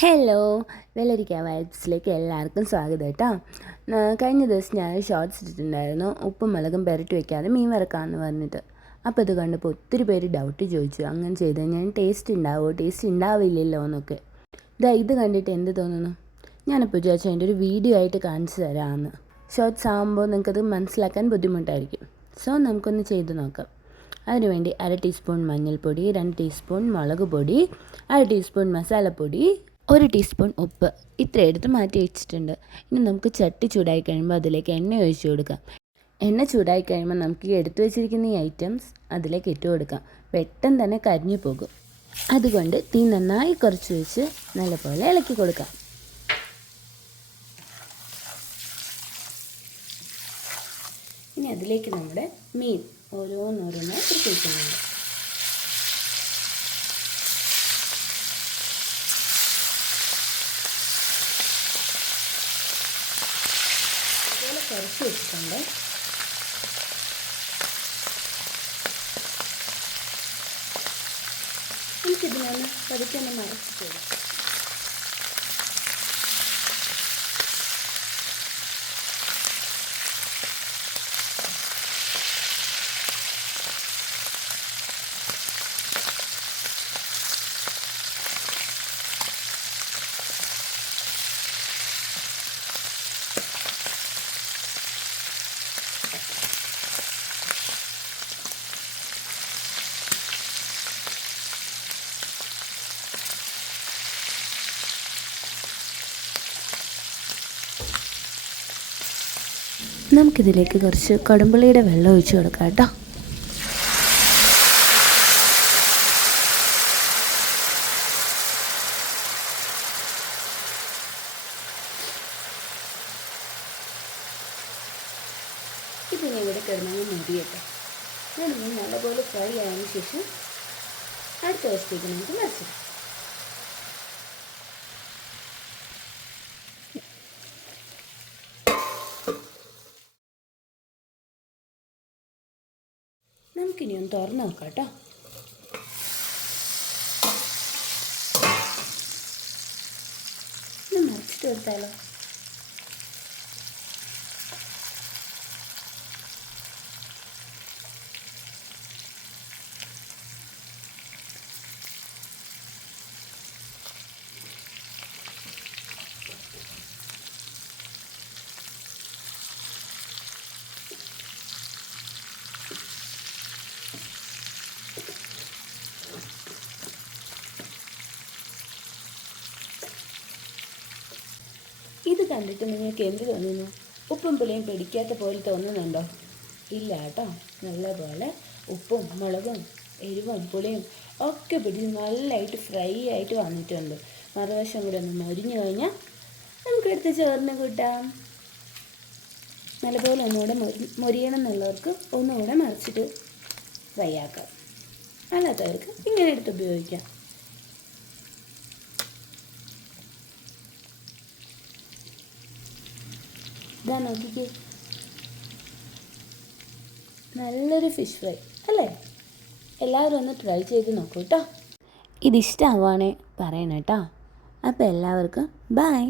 Hello വെള്ളരിക്ക വൈബ്സിലേക്ക് എല്ലാവർക്കും സ്വാഗതം കേട്ടോ. കഴിഞ്ഞ ദിവസം ഞാൻ ഷോർട്സ് ഇട്ടിട്ടുണ്ടായിരുന്നു. ഉപ്പും മുളകും പെരട്ടി വെക്കാതെ മീൻ വറക്കാമെന്ന് പറഞ്ഞിട്ട്. അപ്പോൾ ഇത് കണ്ടപ്പോൾ ഒത്തിരി പേര് ഡൗട്ട് ചോദിച്ചു. അങ്ങനെ ചെയ്ത് ഞാൻ ടേസ്റ്റ് ഉണ്ടാവുമോ ടേസ്റ്റ് ഉണ്ടാവില്ലല്ലോ എന്നൊക്കെ. ഇതാ ഇത് കണ്ടിട്ട് എന്ത് തോന്നുന്നു? ഞാനിപ്പോൾ വിചാരിച്ചു അതിന്റെ ഒരു വീഡിയോ ആയിട്ട് കാണിച്ചു തരാമെന്ന് ഷോർട്സ് ആകുമ്പോൾ നിങ്ങൾക്കത് മനസ്സിലാക്കാൻ ബുദ്ധിമുട്ടായിരിക്കും. സോ നമുക്കൊന്ന് ചെയ്ത് നോക്കാം. അതിനുവേണ്ടി അര ടീസ്പൂൺ മഞ്ഞൾപ്പൊടി രണ്ട് ടീസ്പൂൺ മുളക് പൊടി അര ടീസ്പൂൺ മസാലപ്പൊടി ഒരു ടീസ്പൂൺ ഉപ്പ് ഇത്ര എടുത്ത് മാറ്റി വെച്ചിട്ടുണ്ട്. ഇനി നമുക്ക് ചട്ടി ചൂടായി കഴിയുമ്പോൾ അതിലേക്ക് എണ്ണ ഒഴിച്ചു കൊടുക്കാം. എണ്ണ ചൂടായി കഴിയുമ്പോൾ നമുക്ക് എടുത്തു വെച്ചിരിക്കുന്ന ഈ ഐറ്റംസ് അതിലേക്ക് ഇട്ട് കൊടുക്കാം. പെട്ടെന്ന് തന്നെ കരിഞ്ഞു പോകും. അതുകൊണ്ട് തീ നന്നായി കുറച്ച് വെച്ച് നല്ലപോലെ ഇളക്കി കൊടുക്കാം. ഇനി അതിലേക്ക് നമ്മുടെ മീൻ ഓരോന്നോരോന്നായി ഇട്ട് കുറച്ച് വെച്ചിട്ടുണ്ട്. നമുക്കിതിനൊന്ന് പതുക്കെ ഒന്ന് മറച്ചിട്ട് നമുക്കിതിലേക്ക് കുറച്ച് കടുമ്പുള്ളിയുടെ വെള്ളം ഒഴിച്ചു കൊടുക്കാം കേട്ടോ. ഇതിനെ ഇവിടെ കിടന്നു മുരിയട്ടെ ഞാനൊന്ന് നല്ലപോലെ ഫ്രൈ ആയതിനു ശേഷം അടുത്ത വശത്തേക്ക് നമുക്ക് മറിച്ചിടാം നമുക്കിനി ഒന്ന് തുറന്ന് നോക്കാം കേട്ടോ. ഒന്ന് മറിച്ചിട്ട് കൊടുത്താലോ? കണ്ടിട്ട് നിങ്ങൾക്ക് എന്ത് തോന്നുന്നു? ഉപ്പും പുളിയും പിടിക്കാത്ത പോലെ തോന്നുന്നുണ്ടോ? ഇല്ല കേട്ടോ. നല്ലപോലെ ഉപ്പും മുളകും എരിവും പുളിയും ഒക്കെ പിടിച്ച് നല്ലതായിട്ട് ഫ്രൈ ആയിട്ട് വന്നിട്ടുണ്ട്. മറുവശം കൂടെ ഒന്ന് മൊരിഞ്ഞു കഴിഞ്ഞാൽ നമുക്കെടുത്ത് ചോറിന് കൂട്ടാം. നല്ലപോലെ ഒന്നുകൂടെ മൊരി മൊരിയണം എന്നുള്ളവർക്ക് ഒന്നുകൂടെ മറിച്ചിട്ട് ഫ്രൈ ആക്കാം. അല്ലാത്തവർക്ക് ഇങ്ങനെ എടുത്ത് ഉപയോഗിക്കാം. ഇതാ നോക്കിക്കേ. നല്ലൊരു ഫിഷ് ഫ്രൈ അല്ലേ? എല്ലാവരും ഒന്ന് ട്രൈ ചെയ്ത് നോക്കൂ കേട്ടോ ഇതിഷ്ടമാവുകയാണെ പറയണം കേട്ടോ അപ്പോൾ എല്ലാവർക്കും ബായ്